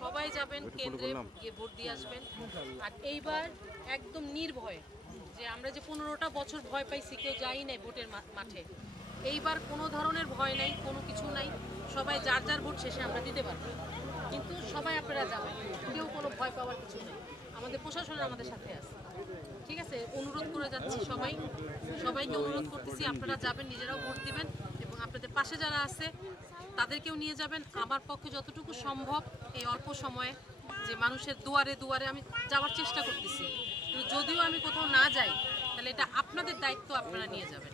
সবাই যাবেন কেন্দ্রে গিয়ে ভোট দিয়ে আসবেন। আর এইবার একদম নির্ভয়ে, যে আমরা যে 15টা বছর ভয় পাইছি, কেউ যাই নাই ভোটের মাঠে, এইবার কোনো ধরনের ভয় নাই, কোনো কিছু নাই। সবাই যার যার ভোট শেষে আমরা দিতে পারবো, কিন্তু সবাই আপনারা যাবেন, কেউ কোনো ভয় পাওয়ার কিছু নেই। আমাদের প্রশাসন আমাদের সাথে আছে, ঠিক আছে? অনুরোধ করে যাচ্ছি, সবাইকে অনুরোধ করতেছি, আপনারা যাবেন, নিজেরাও ভোট দিবেন এবং আপনাদের পাশে যারা আছে তাদেরকেও নিয়ে যাবেন। আমার পক্ষে যতটুকু সম্ভব এই অল্প সময়ে যে মানুষের দুয়ারে দুয়ারে আমি যাওয়ার চেষ্টা করতেছি, কিন্তু যদিও আমি কোথাও না যাই তাহলে এটা আপনাদের দায়িত্ব, আপনারা নিয়ে যাবেন,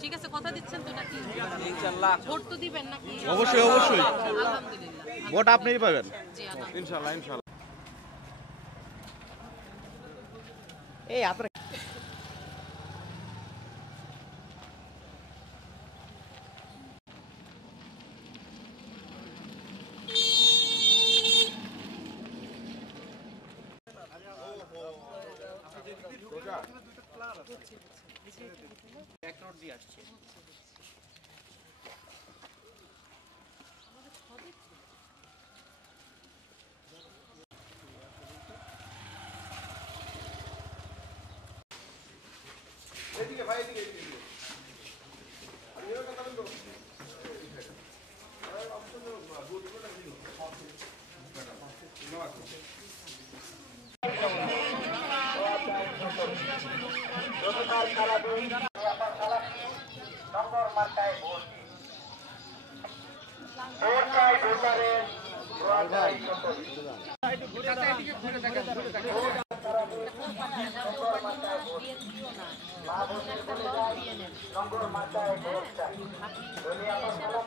ঠিক আছে? কথা দিচ্ছেন তো নাকি? ইনশাআল্লাহ ভোট তো দিবেন নাকি? অবশ্যই অবশ্যই, আলহামদুলিল্লাহ ভোট আপনিই পাবেন। জি আলহামদুলিল্লাহ, ইনশাআল্লাহ ইনশাআল্লাহ। এই আপনার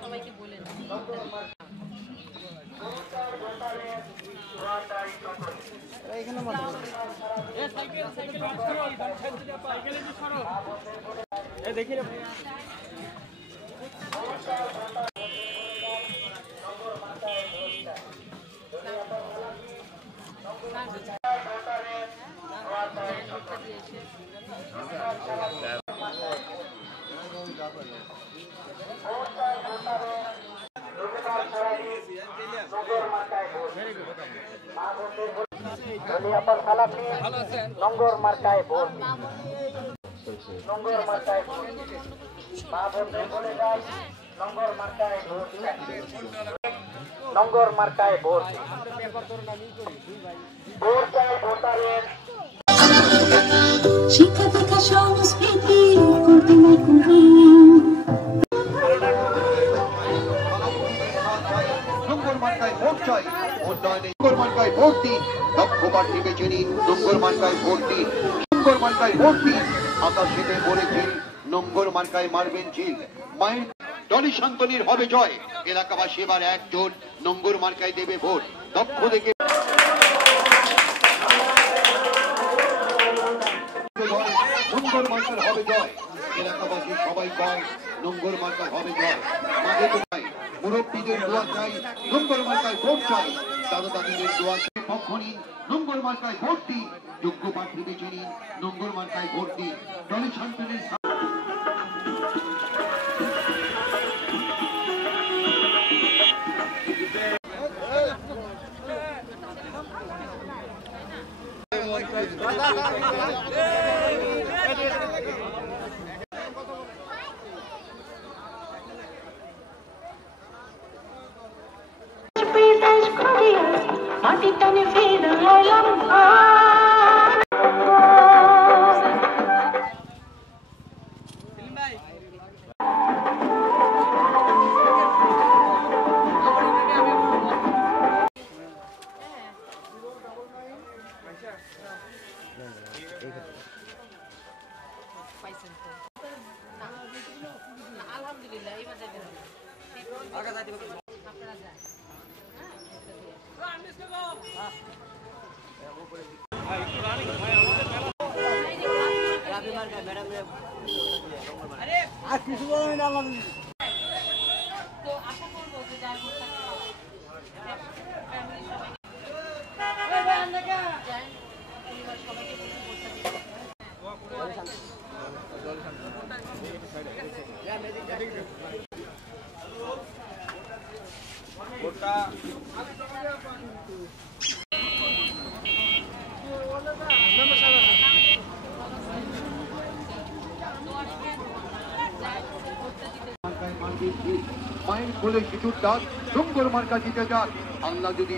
সবাইকে বলেন নঙ্গর মার্কায় ভোট, নঙ্গর মার্কায় ভোট, মা বন্ধু বলে যায় নঙ্গর মার্কায় ভোট, নঙ্গর মার্কায় ভোট, ভোট চাই ভোটারের। শিক্ষা দীক্ষা সংস্কৃতি করতে নাই করি নম্বর মার্কায় ভোট চাই, উন্নয়নে নম্বর মার্কায় ভোট দিন, দক্ষ প্রার্থী বেছে নিন, নম্বর মার্কায় ভোট দিন, নম্বর মার্কায় ভোট দিন, আকাশেতে পড়ে ঝিল, নম্বর মার্কায় মারবেন ঝিল, মায়ের ডলি শান্তনীর হবে জয়, এলাকাবাসী এবার একজোট, নম্বর মার্কায় দেবে ভোট, দক্ষ দেখে নম্বর মার্কার হবে জয়, এলাকাবাসী সবাই কয় নম্বর মার্কার হবে জয়, মাঝে তো ভাই মুরব্বীদের দোয়া চাই, নম্বর মার্কায় ভোট চাই, দাদা দাদিদের দোয়া চাই, পক্ষ নিন, নম্বর মার্কায় ভোট দিন, যোগ্য প্রার্থী বেছে নিন, নম্বর মার্কায় ভোট দিন, ডলি শান্তনের মাটি টানে ফিরে এলাম আলহামদুলিল্লাহ এইবার যাবেন আপনারা যান। তো আশা করবো যে যার ভোট পরিবার সবাইকে বসে ভোটটা দিতে। ভোটটা সকলে শিশুর ডাক নঙ্গর মার্কা জিতে যাক। আল্লাহ যদি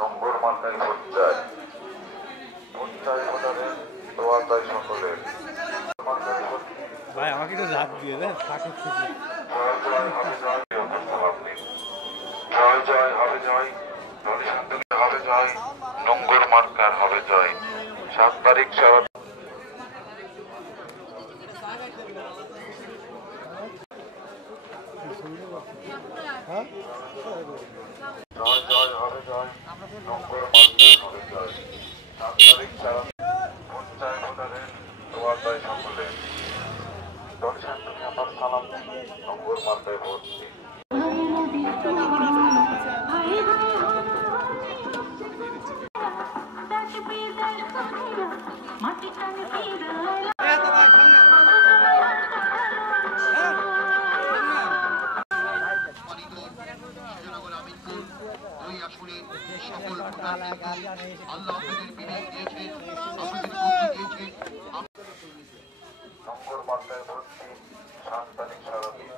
নম্বর মার্কায় ভোট চাই। ভোট চাই ভোটারের, দোয়া চাই সকলের। ভাই আমাকে একটু লাভ দিয়ে দেন জয় জয় হবে জয়, আপনি জয় জয় হবে জয়, ধনীশান্তকে হবে জয়, নম্বর মার্কার হবে জয়। 7 তারিখ সারা জয় জয় হবে জয়, নম্বর মার্কার হবে জয়। 7 তারিখ সারা ভোট চাই ভোটারের, দোয়া চাই সকলের। ধনীশান্তকে আমার সালাম, নম্বর মার্কায় ভোট দিন। সকল ভোটারদেরকে আল্লাহ আপনাদের বিনয় দিয়েছেন, আপনাদের বুদ্ধি দিয়েছেন। নম্বর মার্কায় ভোট দিন। 7 তারিখ সারা দিন।